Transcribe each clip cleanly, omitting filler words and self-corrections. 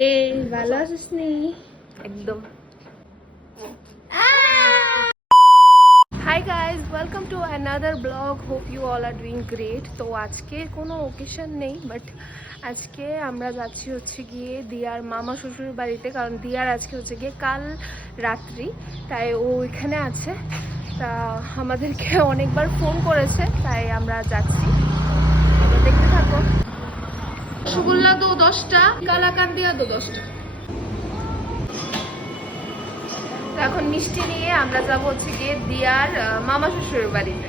ভালো আছিস নি? একদম। Hi guys, welcome to another vlog. Hope you all are doing great. তো আজকে কোনো ওকেশন নেই, বাট আজকে আমরা যাচ্ছি হচ্ছে গিয়ে দিয়ার মামা শ্বশুর বাড়িতে, কারণ দিয়ার আজকে হচ্ছে গিয়ে কাল রাত্রি, তাই ও এখানে আছে। তা আমাদেরকে অনেকবার ফোন করেছে, তাই আমরা যাচ্ছি। দেখতে থাকো। রসগোল্লা দো 10টা, কালাকান্দিয়া দো 10টা। এখন মিষ্টি নিয়ে আমরা যাবো হচ্ছে গিয়ে দিয়ার মামা শ্বশুর বাড়িতে।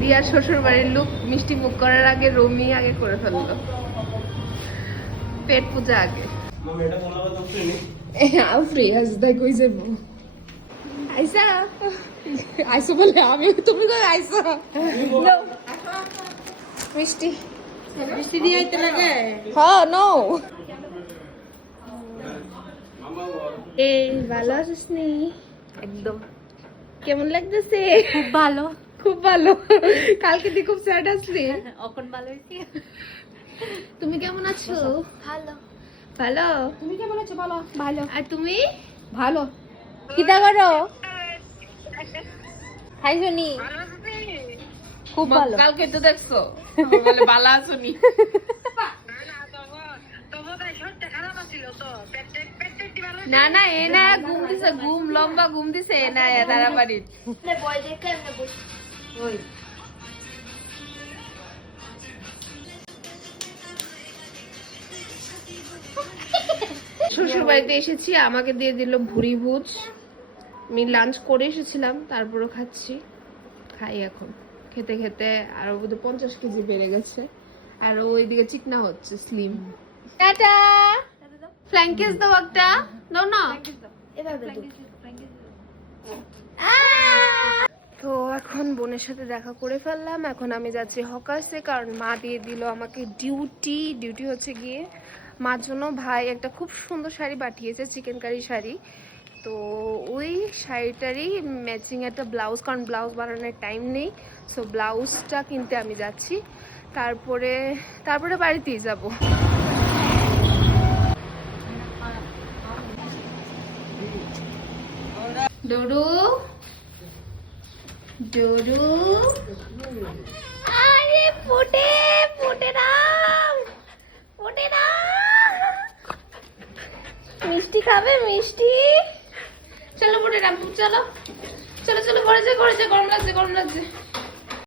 দিয়ার শ্বশুর বাড়ির লোক মিষ্টি মুখ করার আগে রমি আগে করে ফেললো, পেট পূজা আগে। আইসা আইসা বলে আমি, তুমি কই আইসা? মিষ্টি মিষ্টি দিয়ে আইতে লাগে। হ্যাঁ নো। ভালো আছিস নি? একদম। কেমন লাগতেছে? খুব ভালো, খুব ভালো। কালকে তুই খুব স্যাড আসলি, এখন ভালো হইছি। তুমি কেমন আছো? ভালো। ভালো? তুমি কেমন আছো? ভালো। ভালো। আর তুমি? ভালো। কিটা করো? খাইছো নি? খুব ভালো। কালকে তো দেখছো বলে ভালো আছো নি। না না, এ না ঘুম দিছে, ঘুম লম্বা ঘুম দিছে, এ না তারা বাড়ির শ্বশুর বাড়িতে এসেছি, আমাকে দিয়ে দিল ভুড়ি ভুজ। আমি লাঞ্চ করে এসেছিলাম, তারপরও খাচ্ছি। খাই এখন, খেতে খেতে আরো বোধহয় 50 কেজি বেড়ে গেছে, আর ওইদিকে চিকনা হচ্ছে, স্লিম। টাটা। ফ্ল্যাঙ্কিস দাও একটা, দাও না। তো এখন বোনের সাথে দেখা করে ফেললাম, এখন আমি যাচ্ছি হকার্সে, কারণ মা দিয়ে দিল আমাকে ডিউটি হচ্ছে গিয়ে মার জন্য ভাই একটা খুব সুন্দর শাড়ি পাঠিয়েছে, চিকেন কারি শাড়ি। তো ওই শাড়িটারই ম্যাচিং একটা ব্লাউজ, কারণ ব্লাউজ বানানোর টাইম নেই, সো ব্লাউজটা কিনতে আমি যাচ্ছি। তারপরে বাড়িতেই যাব। ডোডু ডোডু, আরে ফুটে ফুটে নাও, ফুটে নাও। মিষ্টি খাবে? মিষ্টি চলো ফুটে নাও, চলো চলো চলো, ঘরে যা, ঘরে যা, গরম লাগছে, গরম লাগছে।